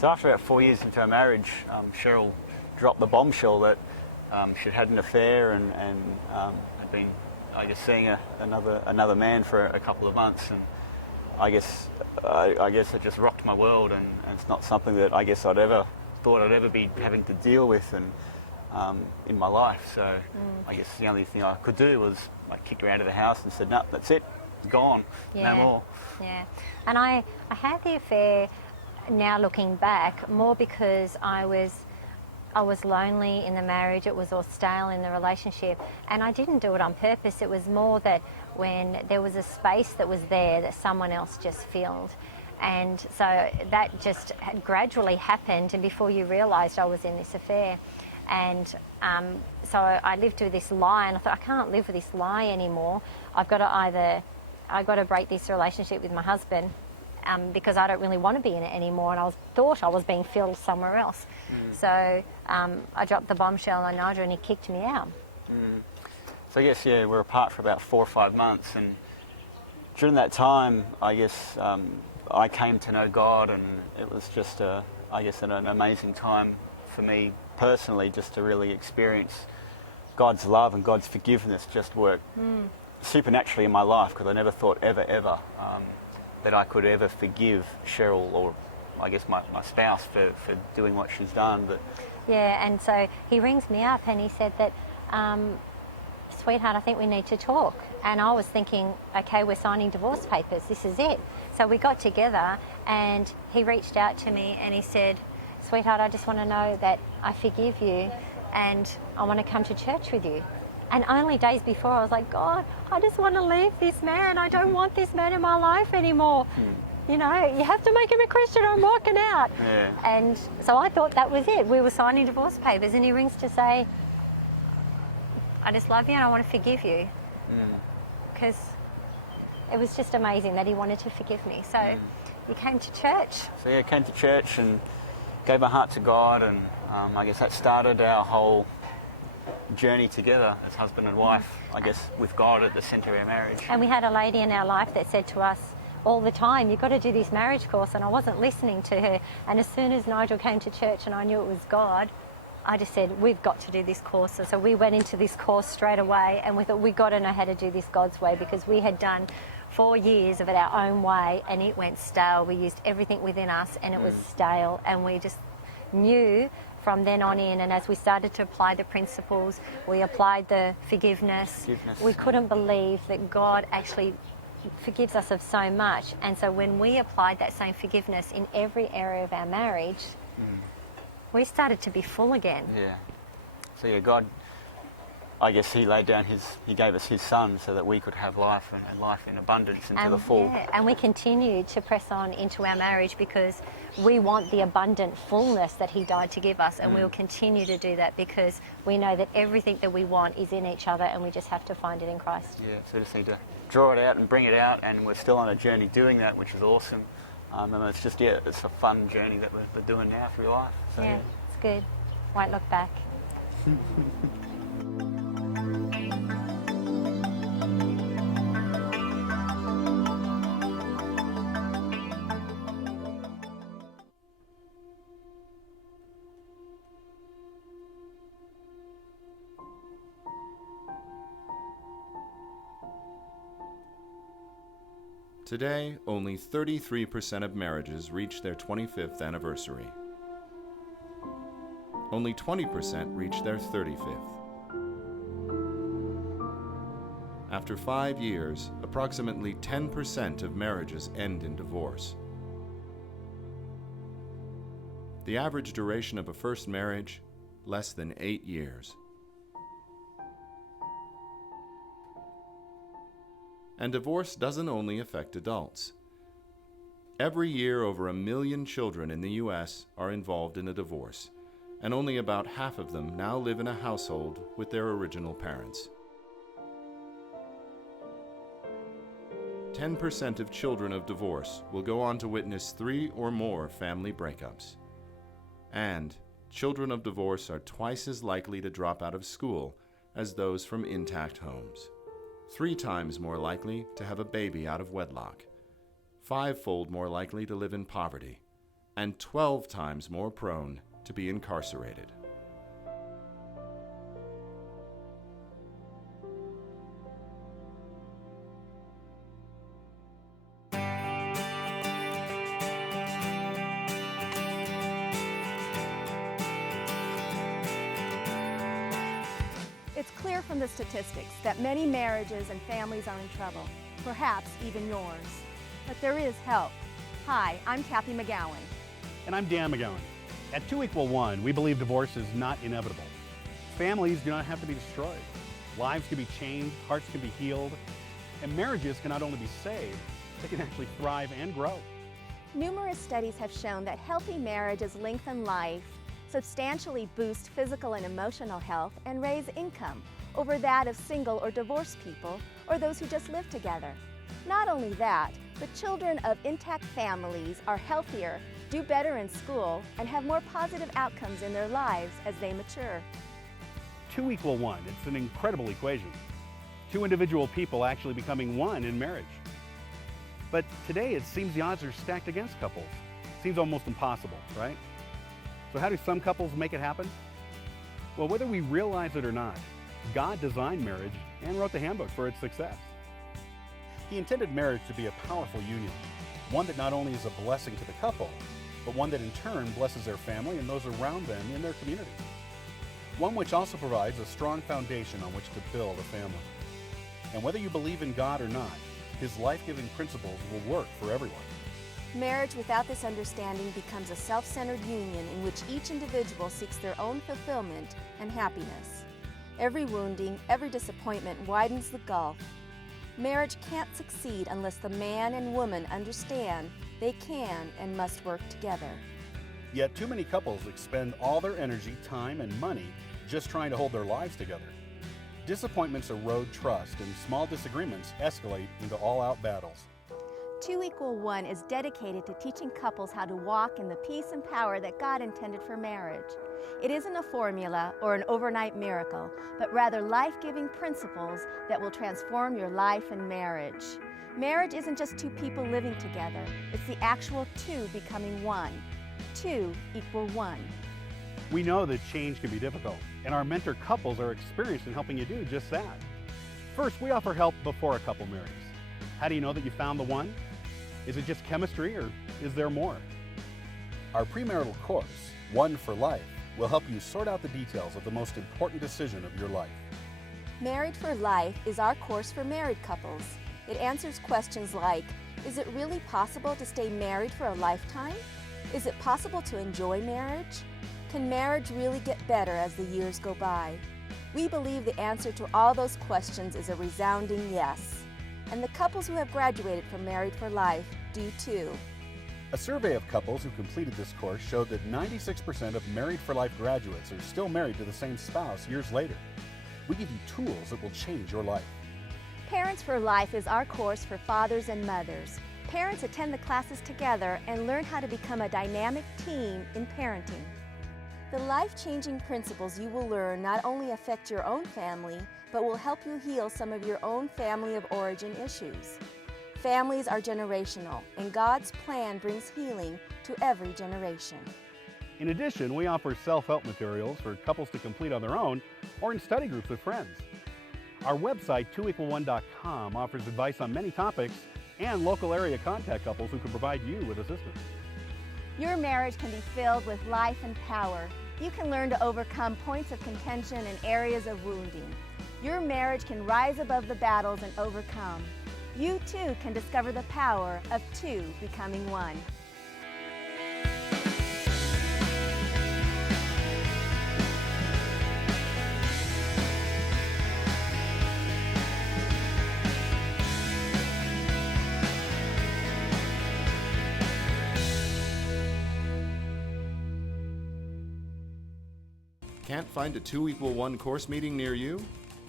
So after about 4 years into our marriage, Cheryl dropped the bombshell that she'd had an affair and had been, I guess, seeing another man for a couple of months, and I guess it just rocked my world, and it's not something that I guess I'd ever thought I'd ever be having to deal with and in my life. So I guess the only thing I could do was I kicked her out of the house and said, no, that's it, it's gone, no more. Yeah, and I had the affair, now looking back, more because I was lonely in the marriage. It was all stale in the relationship, and I didn't do it on purpose. It was more that when there was a space that was there that someone else just filled, and so that just had gradually happened, and before you realised I was in this affair. And so I lived with this lie, and I thought, I can't live with this lie anymore. I've got to break this relationship with my husband, because I don't really want to be in it anymore, and I thought I was being filled somewhere else. So I dropped the bombshell on Nigel, and he kicked me out. So I guess, yeah, we're apart for about 4 or 5 months, and during that time, I guess I came to know God, and it was just, I guess, an amazing time for me personally, just to really experience God's love and God's forgiveness just work supernaturally in my life, because I never thought ever that I could ever forgive Cheryl, or I guess my spouse, for doing what she's done. But yeah, and so he rings me up and he said that, sweetheart, I think we need to talk. And I was thinking, okay, we're signing divorce papers, this is it. So we got together, and he reached out to me and he said, sweetheart, I just want to know that I forgive you, and I want to come to church with you. And only days before, I was like, God, I just want to leave this man. I don't want this man in my life anymore. You know, you have to make him a Christian or I'm walking out. Yeah. And so I thought that was it. We were signing divorce papers, and he rings to say, I just love you and I want to forgive you. Because it was just amazing that he wanted to forgive me. So he came to church. So yeah, came to church and gave my heart to God, and I guess that started our whole journey together as husband and wife, I guess, with God at the centre of our marriage. And we had a lady in our life that said to us all the time, you've got to do this marriage course, and I wasn't listening to her. And as soon as Nigel came to church and I knew it was God, I just said, we've got to do this course. So we went into this course straight away, and we thought, we've got to know how to do this God's way, because we had done 4 years of it our own way, and it went stale. We used everything within us, and it was stale, and we just knew from then on in, and as we started to apply the principles, we applied the forgiveness. We couldn't believe that God actually forgives us of so much. And so when we applied that same forgiveness in every area of our marriage, we started to be full again. Yeah. So yeah, God, I guess he gave us his son so that we could have life, and life in abundance and to the full. Yeah, and we continue to press on into our marriage because we want the abundant fullness that he died to give us, and we'll continue to do that because we know that everything that we want is in each other, and we just have to find it in Christ. Yeah, so we just need to draw it out and bring it out, and we're still on a journey doing that, which is awesome. And it's just, yeah, it's a fun journey that we're doing now through life. So, yeah, it's good. Won't look back. Today, only 33% of marriages reach their 25th anniversary. Only 20% reach their 35th. After 5 years, approximately 10% of marriages end in divorce. The average duration of a first marriage, less than 8 years. And divorce doesn't only affect adults. Every year, over 1 million children in the U.S. are involved in a divorce, and only about half of them now live in a household with their original parents. 10% of children of divorce will go on to witness 3 or more family breakups. And children of divorce are twice as likely to drop out of school as those from intact homes. 3 times more likely to have a baby out of wedlock, 5-fold more likely to live in poverty, and 12 times more prone to be incarcerated. It's clear from the statistics that many marriages and families are in trouble, perhaps even yours. But there is help. Hi, I'm Kathy McGowan. And I'm Dan McGowan. At 2=1, we believe divorce is not inevitable. Families do not have to be destroyed. Lives can be changed, hearts can be healed, and marriages can not only be saved, they can actually thrive and grow. Numerous studies have shown that healthy marriages lengthen life, substantially boost physical and emotional health, and raise income over that of single or divorced people or those who just live together. Not only that, but children of intact families are healthier, do better in school, and have more positive outcomes in their lives as they mature. 2=1, it's an incredible equation. Two individual people actually becoming one in marriage. But today it seems the odds are stacked against couples. Seems almost impossible, right? So how do some couples make it happen? Well, whether we realize it or not, God designed marriage and wrote the handbook for its success. He intended marriage to be a powerful union, one that not only is a blessing to the couple, but one that in turn blesses their family and those around them in their community. One which also provides a strong foundation on which to build a family. And whether you believe in God or not, His life-giving principles will work for everyone. Marriage without this understanding becomes a self-centered union in which each individual seeks their own fulfillment and happiness. Every wounding, every disappointment widens the gulf. Marriage can't succeed unless the man and woman understand they can and must work together. Yet too many couples expend all their energy, time, and money just trying to hold their lives together. Disappointments erode trust, and small disagreements escalate into all-out battles. 2=1 is dedicated to teaching couples how to walk in the peace and power that God intended for marriage. It isn't a formula or an overnight miracle, but rather life-giving principles that will transform your life and marriage. Marriage isn't just two people living together, it's the actual two becoming one. 2=1. We know that change can be difficult, and our mentor couples are experienced in helping you do just that. First, we offer help before a couple marries. How do you know that you found the one? Is it just chemistry, or is there more? Our premarital course, One for Life, will help you sort out the details of the most important decision of your life. Married for Life is our course for married couples. It answers questions like, is it really possible to stay married for a lifetime? Is it possible to enjoy marriage? Can marriage really get better as the years go by? We believe the answer to all those questions is a resounding yes. And the couples who have graduated from Married for Life do too. A survey of couples who completed this course showed that 96% of Married for Life graduates are still married to the same spouse years later. We give you tools that will change your life. Parents for Life is our course for fathers and mothers. Parents attend the classes together and learn how to become a dynamic team in parenting. The life-changing principles you will learn not only affect your own family, but will help you heal some of your own family of origin issues. Families are generational, and God's plan brings healing to every generation. In addition, we offer self-help materials for couples to complete on their own or in study groups with friends. Our website, 2=1.com, offers advice on many topics and local area contact couples who can provide you with assistance. Your marriage can be filled with life and power. You can learn to overcome points of contention and areas of wounding. Your marriage can rise above the battles and overcome. You too can discover the power of two becoming one. Can't find a 2=1 course meeting near you?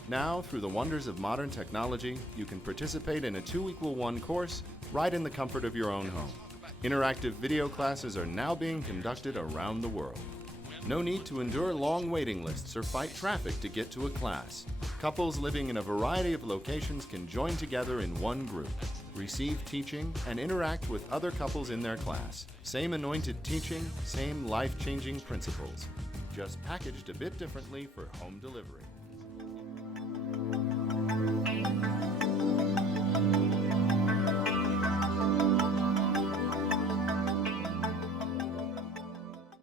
Now, through the wonders of modern technology, you can participate in a 2=1 course right in the comfort of your own home. Interactive video classes are now being conducted around the world. No need to endure long waiting lists or fight traffic to get to a class. Couples living in a variety of locations can join together in one group. receive teaching, and interact with other couples in their class. Same anointed teaching, same life-changing principles, just packaged a bit differently for home delivery.